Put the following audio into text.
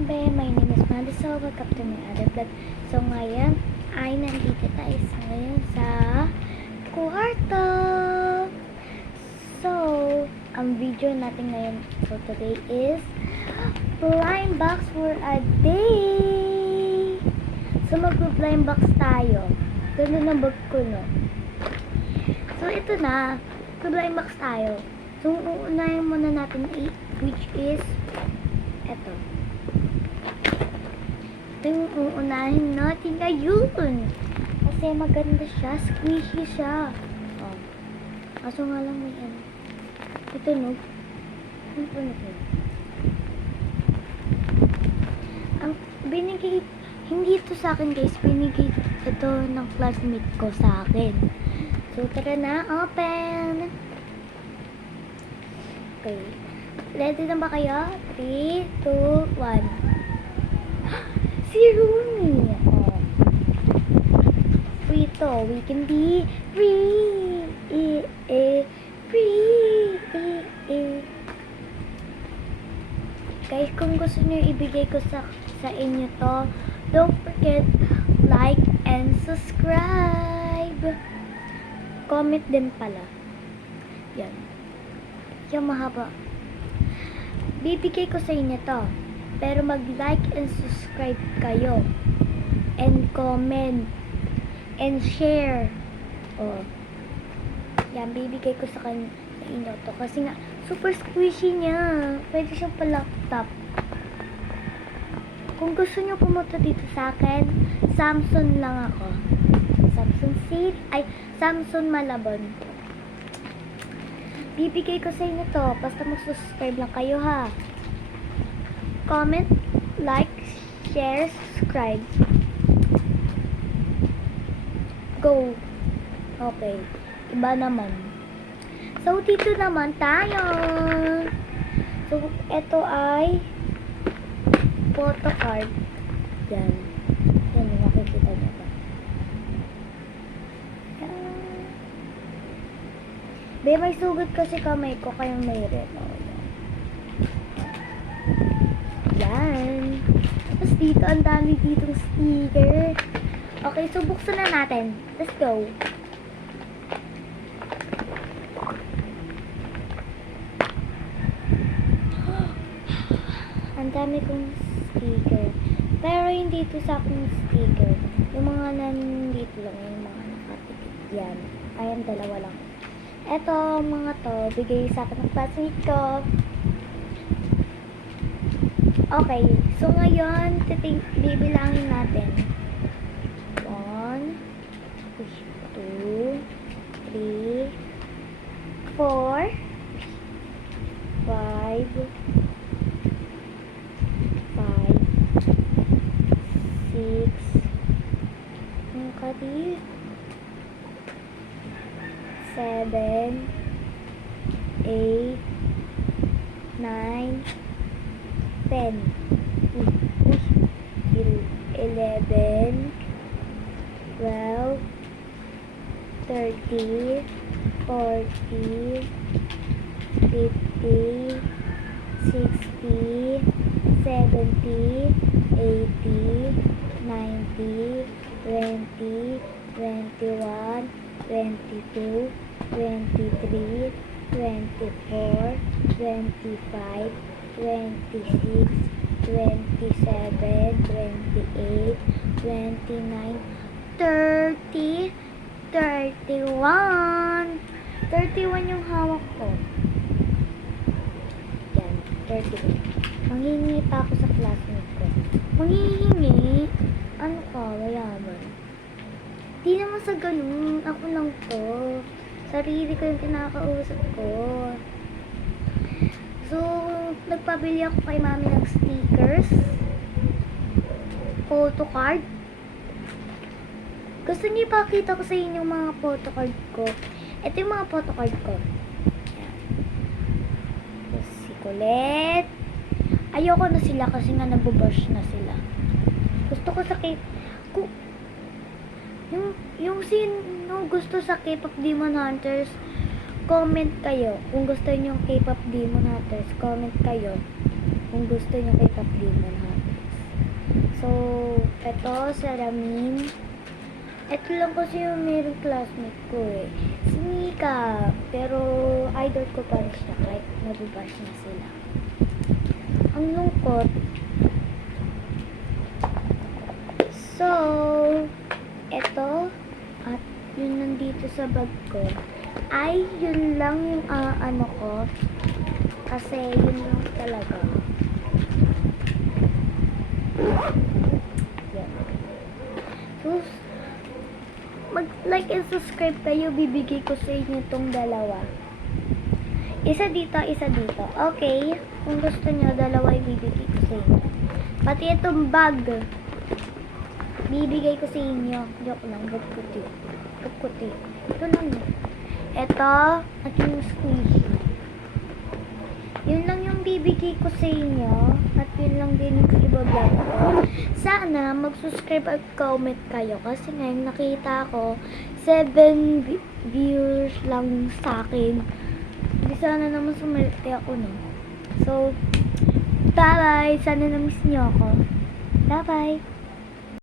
Be, my name is Madison. Welcome to my other vlog. So ngayon ay nandito tayo sa kwarto. So, ang video natin ngayon for today is blind box for a day. So mag-blind box tayo. Ganun ang bag ko, no? So ito na, mag-blind box tayo. So uunahin muna natin which is ito. Ito yung uunahin natin ngayon. Kasi maganda siya. Squishy siya. Oh. Kaso nga lang may ano. Ito no. Ano po nito? Ang binigay, hindi ito sa akin guys. Binigay ito ng classmate ko sa akin. So tara na. Open! Okay. Ready na ba kayo? 3, 2, 1. Si Rooney. Oh. Free to. We can be free. Free. Guys, kung gusto niyo ibigay ko sa inyo to, don't forget like and subscribe. Comment din pala. Yan. Yung mahaba. Bibigay ko sa inyo to. Pero mag-like and subscribe kayo. And comment. And share. Oh. Yan, bibigay ko sa inyo to. Kasi nga, super squishy niya. Pwede siyang pa-laptop. Kung gusto nyo pumunta dito sa akin, Samsung lang ako. Samsung Malabon. Bibigay ko sa inyo to. Basta mag-subscribe lang kayo ha. Comment, like, share, subscribe. Go. Okay. Iba naman. So, dito naman tayo. So, ito ay photo card. Yan. Yan, nakikita niyo ba? Be, may sugat kasi kamay ko, kaya may red. Oh, yan. Tapos dito, ang dami ditong sticker. Okay, so buksan na natin. Let's go. Ang dami kong sticker. Pero hindi ito sa aking sticker. Yung mga nandito lang, yung mga nakatikit. Yan. Ayan, dalawa lang. Eto, mga to, bigay sa akin ng classmate ko. Okay, so ngayon, bibilangin natin. 1, 2, 3, 4, 5, 6, ang kati, 7, 8, 9, 10, 11, 12, 13, 14, 15, 16, 17, 18, 19, 20, 21, 22, 23, 24, 25, 26, 27, 28, 29, 30, 31. 31 yung hawak ko. Yan, 31. Manghihingi pa ako sa classmate ko. Manghihingi? Ano ka? Mayaman. Di naman sa ganun. Ako lang to. Sarili ko yung kinakausap ko. So, nagpabili ako kay mami ng stickers. Photo card. Gusto niyo ipakita ko sa inyo yung mga photo card ko. Ito yung mga photo card ko. Yan. Si Colette. Ayoko na sila kasi nga nabubush na sila. Gusto ko sa yung sino gusto sa K-pop Demon Hunters, comment kayo. Kung gusto niyo K-pop Demon Hunters, comment kayo. Kung gusto niyo K-pop Demon Hunters. So, ito, salamin. Ito lang kasi yung meron classmate ko eh. Si Mika. Pero, idol ko pa rin siya kahit nabubash na sila. Ang lungkot. So, ito, at yun nandito sa bag ko, ay yun lang yung ano ko. Kasi yun lang talaga. Yan. So, mag-like and subscribe kayo. Bibigay ko sa inyo tong dalawa. Isa dito, isa dito. Okay? Kung gusto nyo, dalawa ibibigay ko sa inyo. Pati itong bag. Bibigay ko sa inyo. Joke lang. Gagkuti. Gagkuti. Ito lang yun. Ito. At yung squishy. Yun lang yung bibigay ko sa inyo. At yun lang din yung ibablog ko. Sana mag-subscribe at comment kayo. Kasi ngayon nakita ko 7 viewers lang sa akin. Hindi sana naman sumerte ako, no? So, bye-bye. Sana na-miss niyo ako. Bye-bye.